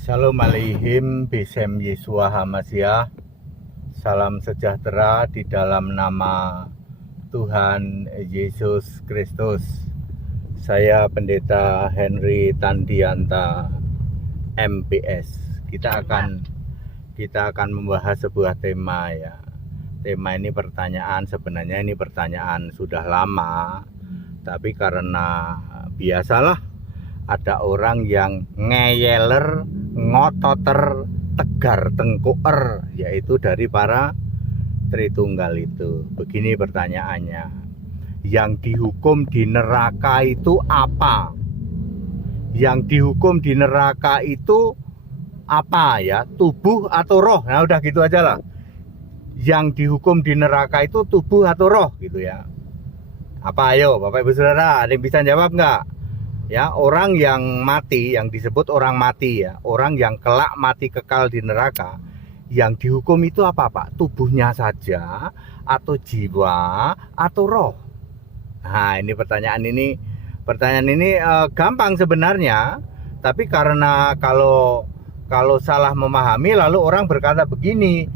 Shalom Aleihim Besem Yesua Hamasyah. Salam sejahtera di dalam nama Tuhan Yesus Kristus. Saya Pendeta Henry Tandianta MPS. Kita akan membahas sebuah tema ya. Tema ini sebenarnya ini pertanyaan sudah lama, tapi karena biasalah ada orang yang ngeyeler, ngototer, tegar tengkuer, yaitu dari para Tritunggal itu. Begini pertanyaannya, yang dihukum di neraka itu apa? Yang dihukum di neraka itu apa ya? Tubuh atau roh? Nah udah gitu aja lah. Yang dihukum di neraka itu tubuh atau roh gitu ya. Apa ayo Bapak Ibu Saudara, ada yang bisa jawab nggak? Ya, orang yang mati, yang disebut orang mati ya, orang yang kelak mati kekal di neraka, yang dihukum itu apa Pak? Tubuhnya saja, atau jiwa, atau roh? Nah ini pertanyaan ini gampang sebenarnya, tapi karena kalau salah memahami lalu orang berkata begini,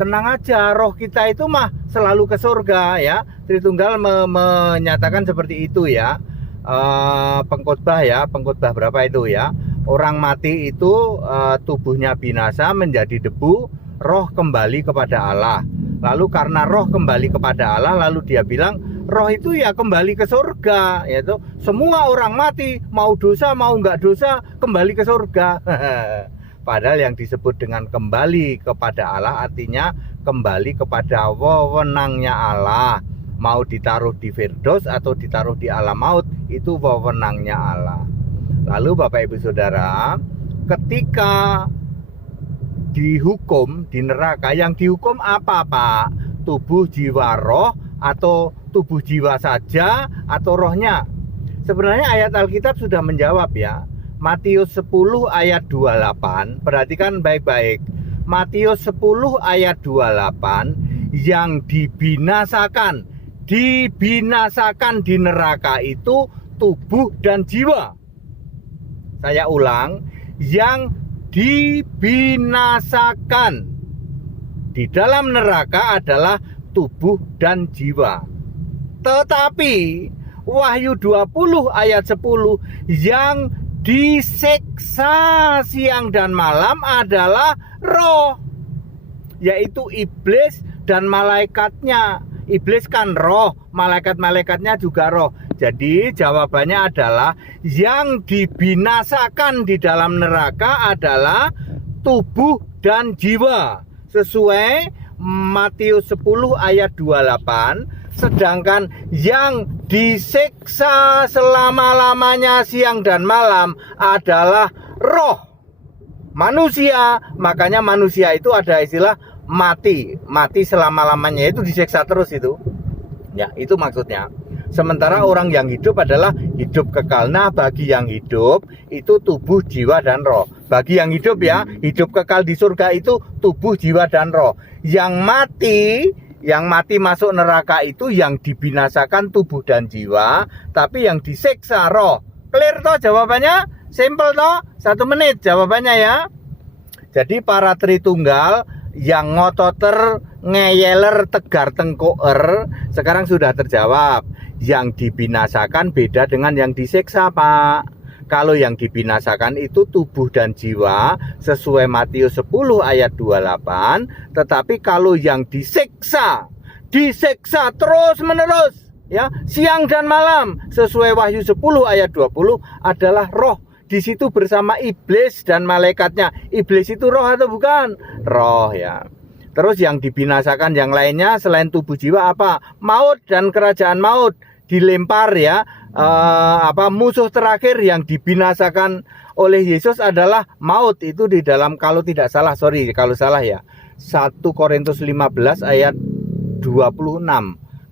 tenang aja, roh kita itu mah selalu ke surga ya. Tritunggal menyatakan seperti itu ya. Pengkhotbah berapa itu ya, orang mati itu tubuhnya binasa menjadi debu, roh kembali kepada Allah. Lalu karena roh kembali kepada Allah, lalu dia bilang roh itu ya kembali ke surga, yaitu semua orang mati mau dosa mau nggak dosa kembali ke surga. Padahal yang disebut dengan kembali kepada Allah artinya kembali kepada wewenangnya Allah. Mau ditaruh di Firdaus atau ditaruh di alam maut, itu wewenangnya Allah. Lalu Bapak Ibu Saudara, ketika dihukum di neraka, yang dihukum apa Pak? Tubuh, jiwa, roh, atau tubuh jiwa saja atau rohnya? Sebenarnya ayat Alkitab sudah menjawab ya. Matius 10 ayat 28, perhatikan baik-baik. Matius 10 ayat 28, yang dibinasakan di neraka itu tubuh dan jiwa. Saya ulang, yang dibinasakan di dalam neraka adalah tubuh dan jiwa. Tetapi Wahyu 20 ayat 10, yang disiksa siang dan malam adalah roh, yaitu iblis dan malaikatnya. Iblis kan roh, malaikat-malaikatnya juga roh. Jadi jawabannya adalah yang dibinasakan di dalam neraka adalah tubuh dan jiwa, sesuai Matius 10 ayat 28. Sedangkan yang disiksa selama-lamanya siang dan malam adalah roh manusia. Makanya manusia itu ada istilah mati selama-lamanya, itu disiksa terus itu. Ya, itu maksudnya. Sementara orang yang hidup adalah hidup kekal. Nah, bagi yang hidup itu tubuh, jiwa, dan roh. Bagi yang hidup ya, hidup kekal di surga itu tubuh, jiwa, dan roh. Yang mati masuk neraka itu yang dibinasakan tubuh dan jiwa, tapi yang disiksa roh. Clear toh jawabannya? Simple toh? 1 menit jawabannya ya. Jadi para Tritunggal yang ngototer, ngeyeler, tegar tengkuer, sekarang sudah terjawab. Yang dibinasakan beda dengan yang disiksa Pak. Kalau yang dibinasakan itu tubuh dan jiwa sesuai Matius 10 ayat 28. Tetapi kalau yang disiksa terus menerus ya, siang dan malam sesuai Wahyu 10 ayat 20 adalah roh. Di situ bersama iblis dan malaikatnya. Iblis itu roh atau bukan? Roh ya. Terus yang dibinasakan yang lainnya selain tubuh jiwa apa? Maut dan kerajaan maut dilempar ya. Musuh terakhir yang dibinasakan oleh Yesus adalah maut. Itu di dalam, kalau tidak salah, kalau salah ya, 1 Korintus 15 ayat 26.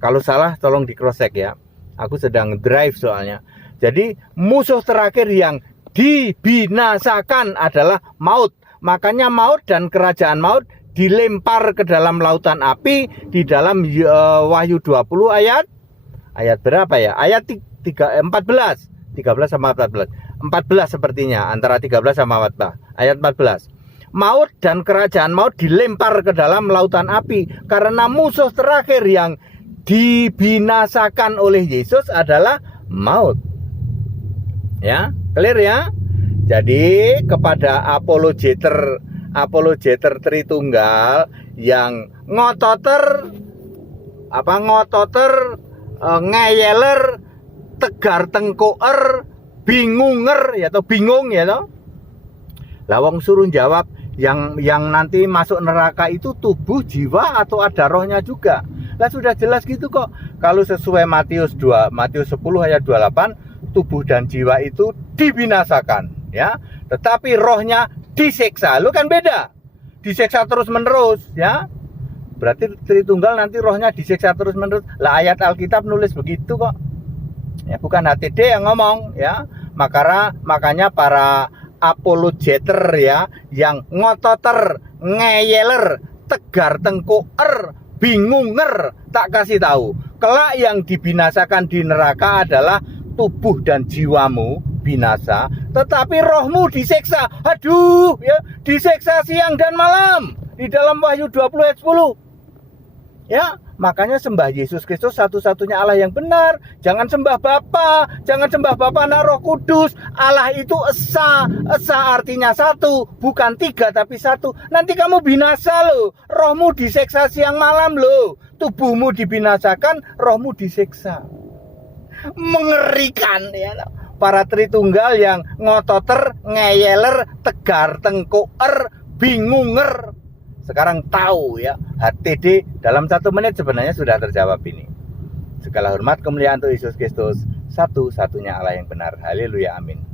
Kalau salah tolong di cross check ya. Aku sedang drive soalnya. Jadi musuh terakhir yang dibinasakan adalah maut. Makanya maut dan kerajaan maut dilempar ke dalam lautan api di dalam Wahyu 20 ayat berapa ya? Ayat 13 sama 14. 14 sepertinya, antara 13 sama 14. Ayat 14. Maut dan kerajaan maut dilempar ke dalam lautan api, karena musuh terakhir yang dibinasakan oleh Yesus adalah maut. Ya, clear ya? Jadi kepada apologeter Tritunggal yang ngototer ngeyeler, tegar tengkoer, bingunger ya atau bingung ya toh. Lawang suruh jawab yang nanti masuk neraka itu tubuh, jiwa atau ada rohnya juga. Lah sudah jelas gitu kok. Kalau sesuai Matius 10 ayat 28, tubuh dan jiwa itu dibinasakan ya, tetapi rohnya disiksa. Lu kan beda. Disiksa terus-menerus ya. Berarti Tritunggal nanti rohnya disiksa terus-menerus. Lah ayat Alkitab nulis begitu kok. Ya, bukan HTD yang ngomong ya. Makanya para apologeter ya yang ngototer, ngeyeler, tegar tengkoer, bingunger, tak kasih tahu. Kelak yang dibinasakan di neraka adalah tubuh dan jiwamu binasa, tetapi rohmu disiksa. Aduh ya, disiksa siang dan malam di dalam Wahyu 20 ayat 10. Ya, makanya sembah Yesus Kristus satu-satunya Allah yang benar. Jangan sembah Bapa, jangan sembah Bapa, Anak, Roh Kudus. Allah itu esa. Esa artinya satu, bukan tiga tapi satu. Nanti kamu binasa loh. Rohmu disiksa siang malam loh. Tubuhmu dibinasakan, rohmu disiksa. Mengerikan ya. Para Tritunggal yang ngototer, ngeyeler, tegar tengkoer, bingunger. Sekarang tahu ya, HTD dalam 1 menit sebenarnya sudah terjawab ini. Segala hormat kemuliaan untuk Yesus Kristus, satu-satunya Allah yang benar. Haleluya, amin.